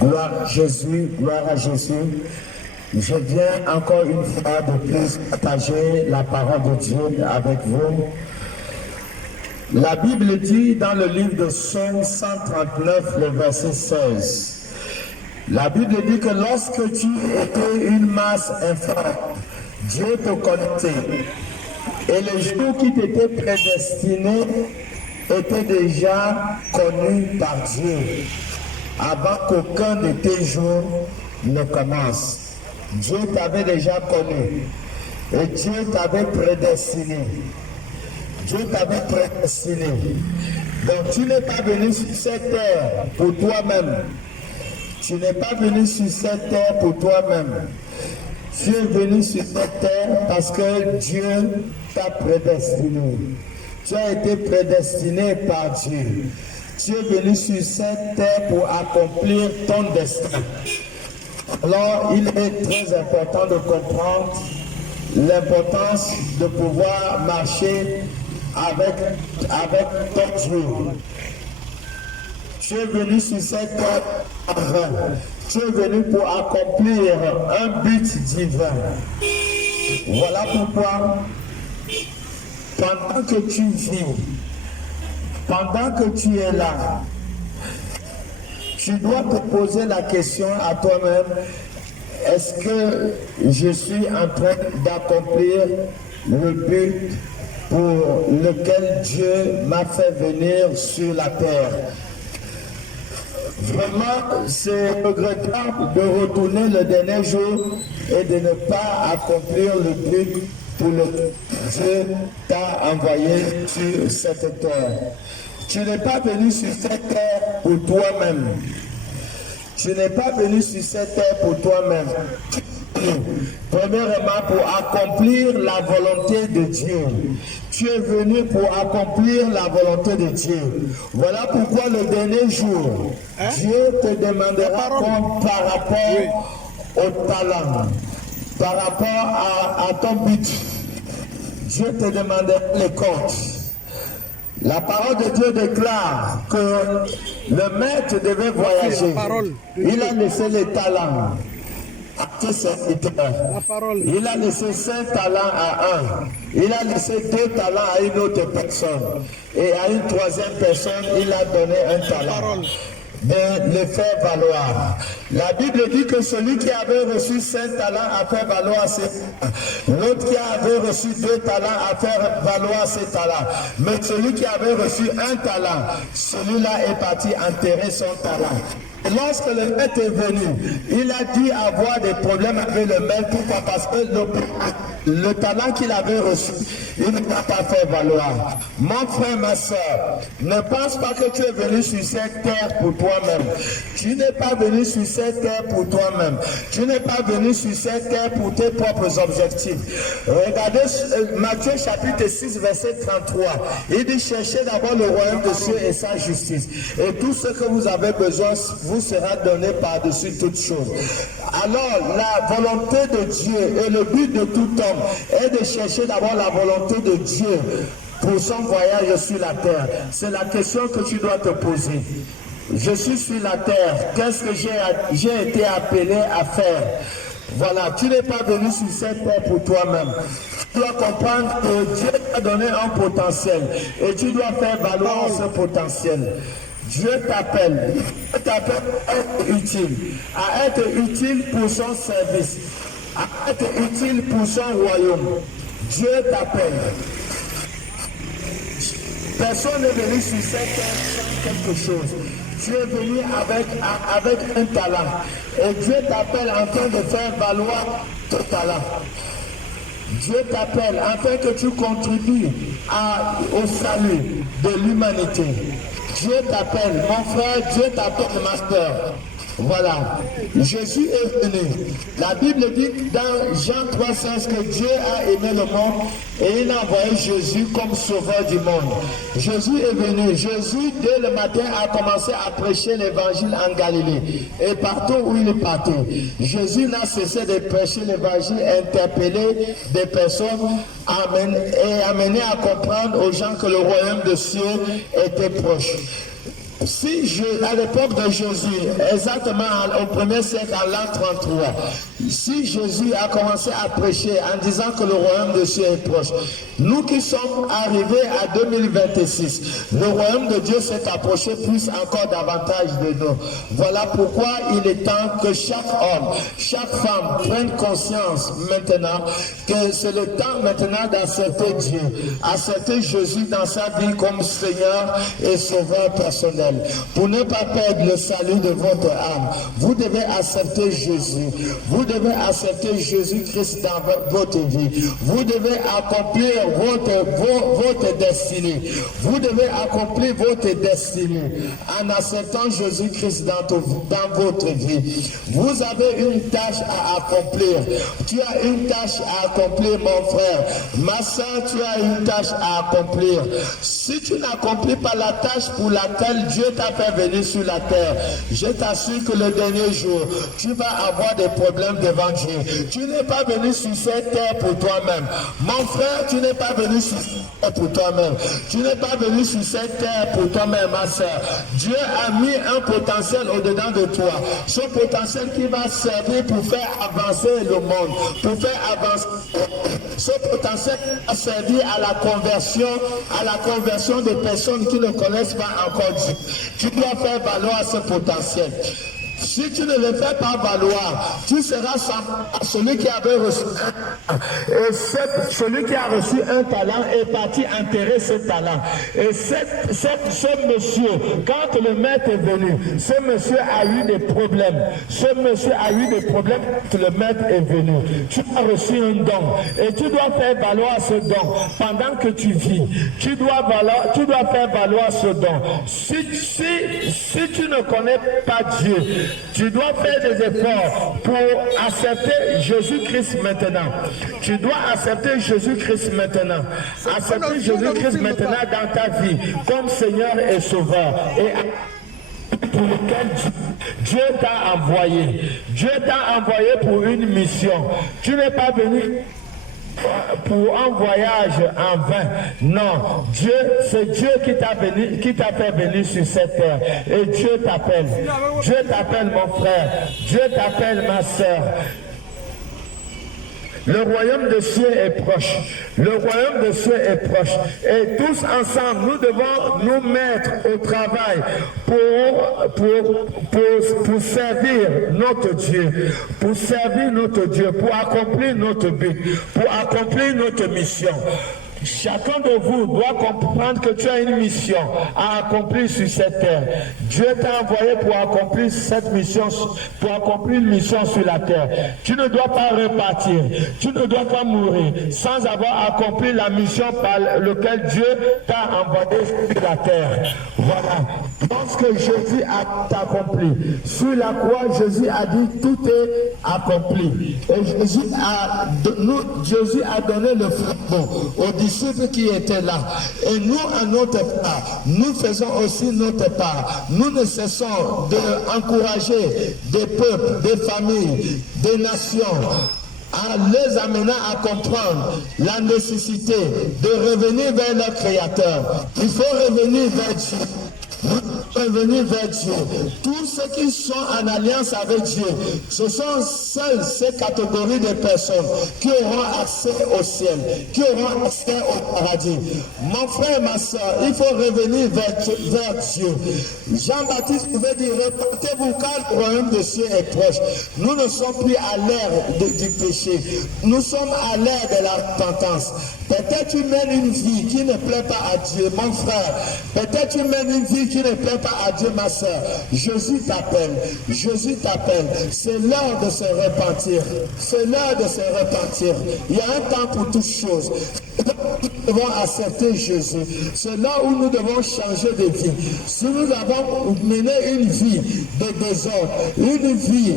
Gloire à Jésus, gloire à Jésus. Je viens encore une fois de plus partager la parole de Dieu avec vous. La Bible dit dans le livre de Psaume 139, le verset 16. La Bible dit que lorsque tu étais une masse infâme, Dieu te connaissait. Et les jours qui t'étaient prédestinés étaient déjà connus par Dieu, avant qu'aucun de tes jours ne commence. Dieu t'avait déjà connu et Dieu t'avait prédestiné. Dieu t'avait prédestiné. Donc tu n'es pas venu sur cette terre pour toi-même. Tu n'es pas venu sur cette terre pour toi-même. Tu es venu sur cette terre parce que Dieu t'a prédestiné. Tu as été prédestiné par Dieu. Tu es venu sur cette terre pour accomplir ton destin. Alors, il est très important de comprendre l'importance de pouvoir marcher avec ton Dieu. Tu es venu sur cette terre avant. Tu es venu pour accomplir un but divin. Voilà pourquoi, pendant que tu vis, pendant que tu es là, tu dois te poser la question à toi-même, est-ce que je suis en train d'accomplir le but pour lequel Dieu m'a fait venir sur la terre? Vraiment, c'est regrettable de retourner le dernier jour et de ne pas accomplir le but pour lequel Dieu t'a envoyé sur cette terre. Tu n'es pas venu sur cette terre pour toi-même. Tu n'es pas venu sur cette terre pour toi-même. Premièrement, pour accomplir la volonté de Dieu. Tu es venu pour accomplir la volonté de Dieu. Voilà pourquoi le dernier jour, Dieu te demandera compte par rapport au talent, par rapport à ton but. Dieu te demandera les comptes. La parole de Dieu déclare que le maître devait voyager. Il a laissé les talents à ses serviteurs. Il a laissé 5 talents à un. Il a laissé 2 talents à une autre personne. Et à une troisième personne, il a donné un talent. De le faire valoir. La Bible dit que celui qui avait reçu 5 talents a fait valoir ses talents. L'autre qui avait reçu 2 talents a fait valoir ses talents. Mais celui qui avait reçu 1 talent, celui-là est parti enterrer son talent. Et lorsque le maître est venu, il a dû avoir des problèmes avec le maître. Pourquoi? Parce que le talent qu'il avait reçu, il ne l'a pas fait valoir. Mon frère, ma soeur, ne pense pas que tu es venu sur cette terre pour toi-même. Tu n'es pas venu sur cette terre pour toi-même. Tu n'es pas venu sur cette terre pour tes propres objectifs. Regardez Matthieu chapitre 6, verset 33. Il dit, cherchez d'abord le royaume de Dieu et sa justice. Et tout ce que vous avez besoin vous sera donné par-dessus toutes choses. Alors, la volonté de Dieu et le but de tout homme est de chercher d'abord la volonté de Dieu pour son voyage sur la terre. C'est la question que tu dois te poser. Je suis sur la terre. Qu'est-ce que j'ai été appelé à faire? Voilà, tu n'es pas venu sur cette terre pour toi-même. Tu dois comprendre que Dieu t'a donné un potentiel et tu dois faire valoir ce potentiel. Dieu t'appelle à être utile, à être utile pour son service, à être utile pour son royaume. Dieu t'appelle. Personne n'est venu sur cette terre sans quelque chose. Tu es venu avec un talent. Et Dieu t'appelle en train de faire valoir ton talent. Dieu t'appelle afin que tu contribues au salut de l'humanité. Dieu t'appelle, mon frère, Dieu t'appelle, ma soeur. Voilà, Jésus est venu. La Bible dit dans Jean 3,16 que Dieu a aimé le monde et il a envoyé Jésus comme sauveur du monde. Jésus est venu. Jésus, dès le matin, a commencé à prêcher l'évangile en Galilée. Et partout où il est parti, Jésus n'a cessé de prêcher l'évangile, interpeller des personnes et amener à comprendre aux gens que le royaume de cieux était proche. À l'époque de Jésus, exactement au 1er siècle, à l'an 33, si Jésus a commencé à prêcher en disant que le royaume de Dieu est proche, nous qui sommes arrivés à 2026, le royaume de Dieu s'est approché plus encore davantage de nous. Voilà pourquoi il est temps que chaque homme, chaque femme prenne conscience maintenant que c'est le temps maintenant d'accepter Dieu, accepter Jésus dans sa vie comme Seigneur et Sauveur personnel. Pour ne pas perdre le salut de votre âme, vous devez accepter Jésus. Vous devez accepter Jésus-Christ dans votre vie. Vous devez accomplir votre destinée. Vous devez accomplir votre destinée en acceptant Jésus-Christ dans votre vie. Vous avez une tâche à accomplir. Tu as une tâche à accomplir, mon frère. Ma soeur, tu as une tâche à accomplir. Si tu n'accomplis pas la tâche pour laquelle Dieu t'a fait venir sur la terre, je t'assure que le dernier jour, tu vas avoir des problèmes devant Dieu. Tu n'es pas venu sur cette terre pour toi-même. Mon frère, tu n'es pas venu sur cette terre pour toi-même. Tu n'es pas venu sur cette terre pour toi-même, ma soeur. Dieu a mis un potentiel au-dedans de toi. Ce potentiel qui va servir pour faire avancer le monde, pour faire avancer. Ce potentiel va servir à la conversion des personnes qui ne connaissent pas encore Dieu. Tu dois faire valoir ce potentiel. Si tu ne le fais pas valoir, tu seras à celui qui avait reçu et celui qui a reçu un talent est parti enterrer ce talent. Et ce monsieur, quand le maître est venu, ce monsieur a eu des problèmes. Ce monsieur a eu des problèmes quand le maître est venu. Tu as reçu un don et tu dois faire valoir ce don pendant que tu vis. Tu dois faire valoir ce don. Si tu ne connais pas Dieu, tu dois faire des efforts pour accepter Jésus-Christ maintenant. Tu dois accepter Jésus-Christ maintenant. Accepter Jésus-Christ maintenant dans ta vie comme Seigneur et Sauveur. Et pour lequel Dieu t'a envoyé. Dieu t'a envoyé pour une mission. Tu n'es pas venu pour un voyage en vain. Non, c'est Dieu qui t'a fait venir sur cette terre. Et Dieu t'appelle. Dieu t'appelle, mon frère. Dieu t'appelle, ma soeur. Le royaume de Dieu est proche. Le royaume de Dieu est proche. Et tous ensemble, nous devons nous mettre au travail pour servir notre Dieu. Pour servir notre Dieu, pour accomplir notre but, pour accomplir notre mission. Chacun de vous doit comprendre que tu as une mission à accomplir sur cette terre. Dieu t'a envoyé pour accomplir cette mission, pour accomplir une mission sur la terre. Tu ne dois pas repartir. Tu ne dois pas mourir sans avoir accompli la mission par laquelle Dieu t'a envoyé sur la terre. Voilà. Lorsque Jésus a accompli, sur la croix, Jésus a dit tout est accompli. Et Jésus a donné le flambeau aux disciples qui étaient là. Et nous, à notre part, nous faisons aussi notre part. Nous ne cessons d'encourager des peuples, des familles, des nations, en les amenant à comprendre la nécessité de revenir vers leur Créateur. Il faut revenir vers Dieu. Revenir vers Dieu. Tous ceux qui sont en alliance avec Dieu, ce sont seules ces catégories de personnes qui auront accès au ciel, qui auront accès au paradis. Mon frère, ma soeur, il faut revenir vers Dieu. Jean-Baptiste pouvait dire, repartez-vous car le royaume de Dieu est proche. Nous ne sommes plus à l'ère du péché. Nous sommes à l'ère de la repentance. Peut-être tu mènes une vie qui ne plaît pas à Dieu, mon frère. Peut-être tu mènes une vie qui ne plaît pas pas à Dieu, ma soeur, Jésus t'appelle. Jésus t'appelle. C'est l'heure de se repentir. C'est l'heure de se repentir. Il y a un temps pour toutes choses. Nous devons accepter Jésus. C'est là où nous devons changer de vie. Si nous avons mené une vie de désordre, une vie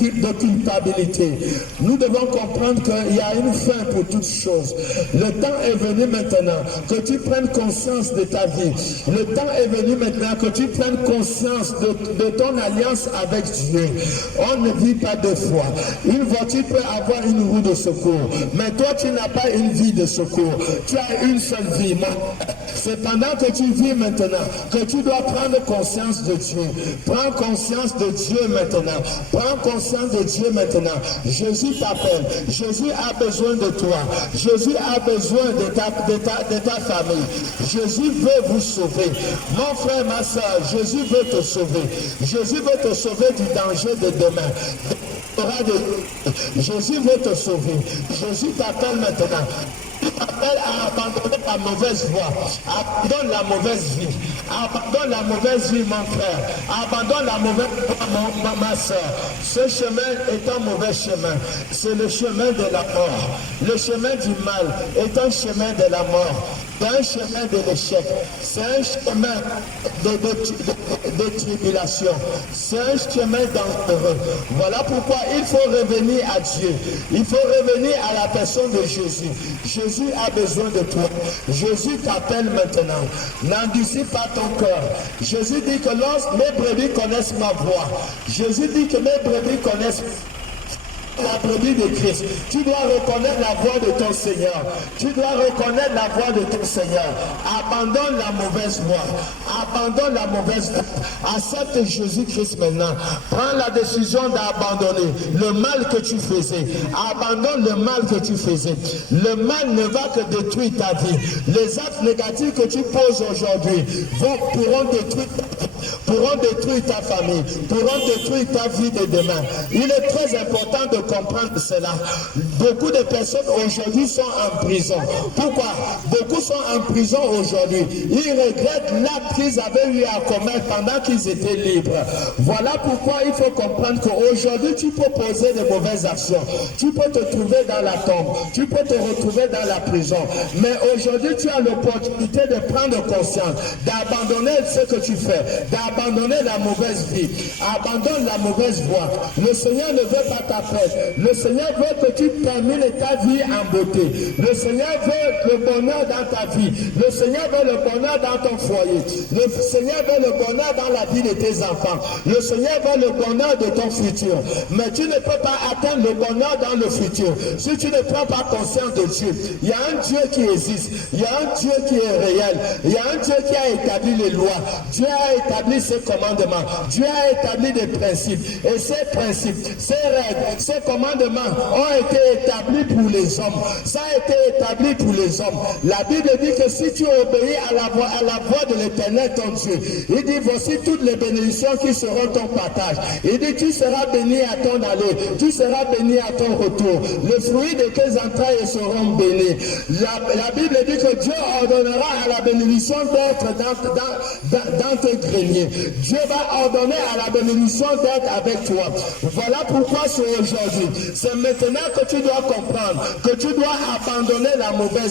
de culpabilité, nous devons comprendre qu'il y a une fin pour toutes choses. Le temps est venu maintenant que tu prennes conscience de ta vie. Le temps est venu maintenant que tu prennes conscience de ton alliance avec Dieu. On ne vit pas deux fois. Une voiture peut avoir une roue de secours, mais toi tu n'as pas une vie de secours. Tu as une seule vie. C'est pendant que tu vis maintenant que tu dois prendre conscience de Dieu. Prends conscience de Dieu maintenant. Prends conscience de Dieu maintenant. Jésus t'appelle. Jésus a besoin de toi. Jésus a besoin de ta famille. Jésus veut vous sauver. Mon frère, ma soeur, Jésus veut te sauver. Jésus veut te sauver du danger de demain. Jésus veut te sauver. Jésus t'appelle maintenant. Il t'appelle à abandonner ta mauvaise voie. Abandonne la mauvaise vie. Abandonne la mauvaise vie, mon frère. Abandonne la mauvaise voie, ma soeur. Ce chemin est un mauvais chemin. C'est le chemin de la mort. Le chemin du mal est un chemin de la mort. C'est un chemin de l'échec. C'est un chemin de tribulation. C'est un chemin dangereux. Voilà pourquoi il faut revenir à Dieu. Il faut revenir à la personne de Jésus. Jésus a besoin de toi. Jésus t'appelle maintenant. N'endurcis pas ton cœur. Jésus dit que lorsque mes brebis connaissent ma voix, Jésus dit que mes brebis connaissent la brebis de Christ. Tu dois reconnaître la voix de ton Seigneur. Tu dois reconnaître la voix de ton Seigneur. Abandonne la mauvaise voie. Abandonne la mauvaise voie. Accepte Jésus-Christ maintenant. Prends la décision d'abandonner le mal que tu faisais. Abandonne le mal que tu faisais. Le mal ne va que détruire ta vie. Les actes négatifs que tu poses aujourd'hui pourront détruire ta famille, pourront détruire ta vie de demain. Il est très important de comprendre cela. Beaucoup de personnes aujourd'hui sont en prison. Pourquoi? Beaucoup sont en prison aujourd'hui. Ils regrettent l'acte qu'ils avaient eu à commettre pendant qu'ils étaient libres. Voilà pourquoi il faut comprendre qu'aujourd'hui tu peux poser de mauvaises actions. Tu peux te trouver dans la tombe. Tu peux te retrouver dans la prison. Mais aujourd'hui tu as l'opportunité de prendre conscience, d'abandonner ce que tu fais, d'abandonner la mauvaise vie. Abandonne la mauvaise voie. Le Seigneur ne veut pas ta perte. Le Seigneur veut que tu termines ta vie en beauté. Le Seigneur veut le bonheur dans ta vie. Le Seigneur veut le bonheur dans ton foyer. Le Seigneur veut le bonheur dans la vie de tes enfants. Le Seigneur veut le bonheur de ton futur. Mais tu ne peux pas atteindre le bonheur dans le futur si tu ne prends pas conscience de Dieu. Il y a un Dieu qui existe. Il y a un Dieu qui est réel. Il y a un Dieu qui a établi les lois. Dieu a établi ses commandements. Dieu a établi des principes. Et ces principes, ces règles, ces commandements ont été établis pour les hommes. Ça a été établi pour les hommes. La Bible dit que si tu obéis à la voix de l'Éternel ton Dieu, il dit voici toutes les bénédictions qui seront ton partage. Il dit tu seras béni à ton aller, tu seras béni à ton retour. Les fruits de tes entrailles seront bénis. La Bible dit que Dieu ordonnera à la bénédiction d'être dans tes greniers. Dieu va ordonner à la bénédiction d'être avec toi. Voilà pourquoi c'est aujourd'hui. C'est maintenant que tu dois comprendre que tu dois abandonner la mauvaise